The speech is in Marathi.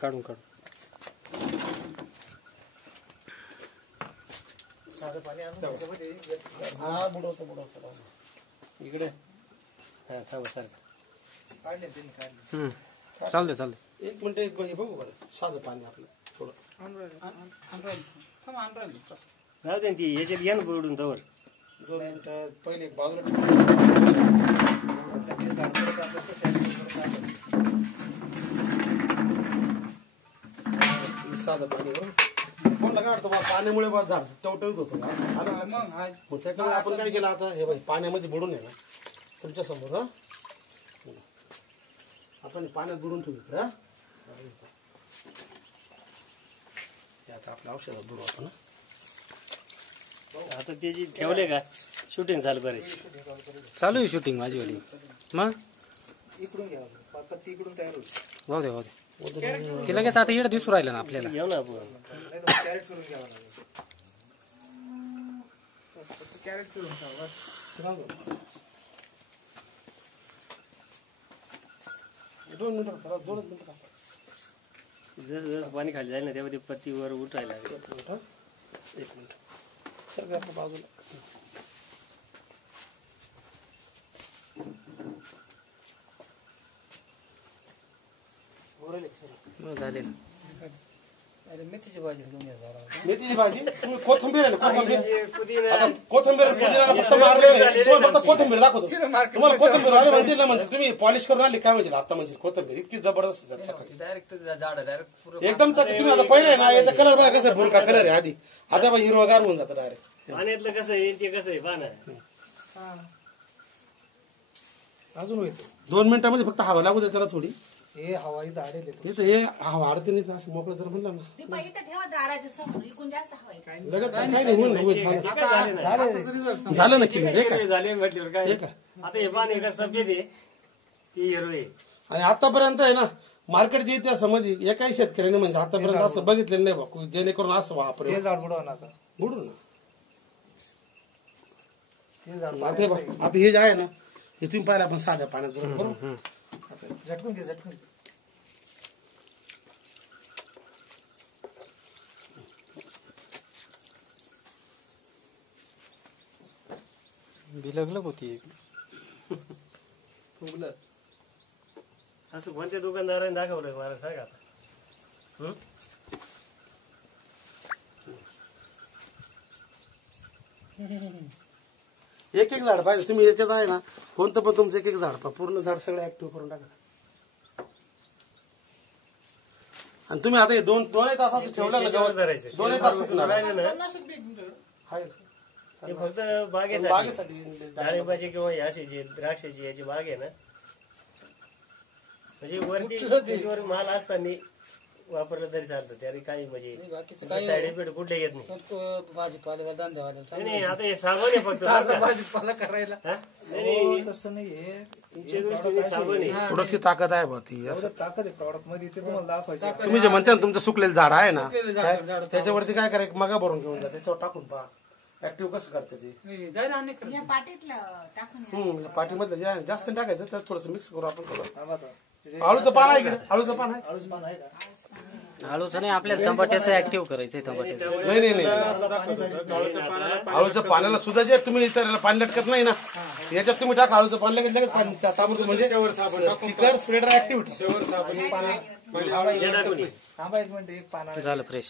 काढून काढून साधं पाणी हा बुडवतो इकडे. हा थांबा सारखं काढले त्यांनी काढले. चालते. एक मिनिट एक बघू बरं साधं पाणी आपलं थोडं जाऊ दे ती याच्यात घ्या ना बुडून तवर 2 मिनिटं पहिले एक बाजूला साधं पाणी कोणला काय वाटतं पाण्यामुळे झाड टवटवीत होतं मग त्याच्यामुळे आपण काय केलं आता हे बाई पाण्यामध्ये बुडून आहे ना तुमच्या समोर. हा आपण पाण्यात बुडून ठेवू. आता आपल्या औषधात बुडवतो ना. आता त्याची ठेवले का शूटिंग चालू करायची. चालू आहे शूटिंग माझी वाली. मग इकडून घ्यावं पत्ती इकडून तयार होती. वाहू दे ते लगेच आता इकडे दिसू राहिलं ना आपल्याला. घेऊ ना आपण कॅरेट करून घ्यावं लागेल. कॅरेट करून घ्यावं. 2 मिनिटं 2 मिनिटं. जसं जसं पाणी खाली जाईल ना तेव्हा ते पत्तीवर उठायला लागेल. 1 मिनिट सर आपल्या बाजूला झाले. मेथीची भाजी घेऊन मेथीची भाजी तुम्ही कोथिंबीर आहे ना कोथिंबीर. आता कोथिंबीर पुदिना फक्त मारले तुम्हाला फक्त कोथिंबीर दाखवतो. तुम्हाला कोथिंबीर आले म्हणते ना म्हणजे तुम्ही पॉलिश करून आली काय म्हणजे आता म्हणजे कोथिंबीर इतकी जबरदस्त डायरेक्ट झाड डायरेक्ट एकदम तुम्ही आता पहिले ना याचा कलर बघा कसं भुरका कलर आहे आधी. आता बघा हिरवागार होऊन जातं डायरेक्ट. पाण्यातलं कसं आहे ते कसं आहे पाना अजून होईल. 2 मिनिटांमध्ये फक्त हवा लागू दे त्याला थोडी. हे हवाई झाडे हे हवा अडते नाही असं मोकळं जर म्हणलं ना लगेच काय नाही होईल झालं ना क्लिअर हे काय. आता हे पाणी कसं सफेद आहे ते हिरवं आहे. आणि आतापर्यंत आहे ना मार्केटच्या इतिहासामध्ये एकाही शेतकऱ्याने म्हणजे आतापर्यंत असं बघितलेलं नाही बघ जेणेकरून असं वापरेल. झाड बुडवा आता बुडू ना. आता हे जे आहे ना हे तुम्ही पाहिलं आपण साध्या पाण्यात बरोबर झटकून घे झटकून. बिलगलग होती असं कोणत्या दुकानदाराने दाखवलं मला सांगा. एक एक झाड पाहिजे तुम्ही याच्यात आहे ना कोणतं पण तुमचं एक झाड पहा पूर्ण झाड सगळं ऍक्टिव्ह करून टाका. आणि तुम्ही आता 2 तास असं ठेवलं ना 2 तास फक्त बागेसाठी डाळिंबाची किंवा याची द्राक्षाची याची बाग आहे ना म्हणजे वरती त्याच्यावर माल असताना वापरलं तरी चालतं त्याने काही म्हणजे साईड इफेक्ट कुठले येत नाही. भाजीपाला धंदेवाला नाही आता हे साबण आहे फक्त भाजीपाला करायला तसं नाही. साबण आहे थोडीशी ताकद आहे बा ती ताकद आहे प्रॉडक्ट मध्ये ते तुम्हाला दाखवायचं. तुम्ही जे म्हणता ना तुमचं सुकलेलं झाड आहे ना त्याच्यावरती काय करायचं मगा भरून घेऊन जा त्याच्यावर टाकून पहा ऍक्टिव्ह कसं करते ते. पाठीमधलं जे आहे जास्त टाकायचं तर थोडंसं मिक्स करू आपण थोडं. आळूचं पान आहे आळूचं पान आहे. आळूचं नाही आपल्याला टमाट्याचं ऍक्टिव्ह करायचंय. टमाट्याचं नाही आळूच्या पाण्याला सुद्धा जे तुम्ही इतर पाणी लटकत नाही ना याच्यात तुम्ही टाका आळूचं पाणी लगेच पाणी ताबडतोब म्हणजे स्टिकर स्प्रेडर ऍक्टिव्हिटी झालं फ्रेश.